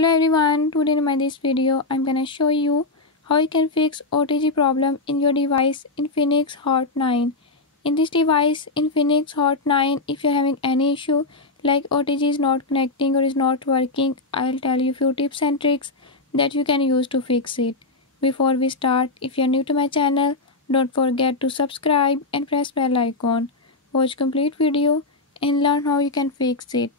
Hello everyone, today in this video I'm gonna show you how you can fix OTG problem in your device Infinix Hot 9. In this device Infinix Hot 9, if you're having any issue like OTG is not connecting or is not working, I'll tell you few tips and tricks that you can use to fix it. Before we start, if you're new to my channel, don't forget to subscribe and press bell icon. Watch complete video and learn how you can fix it.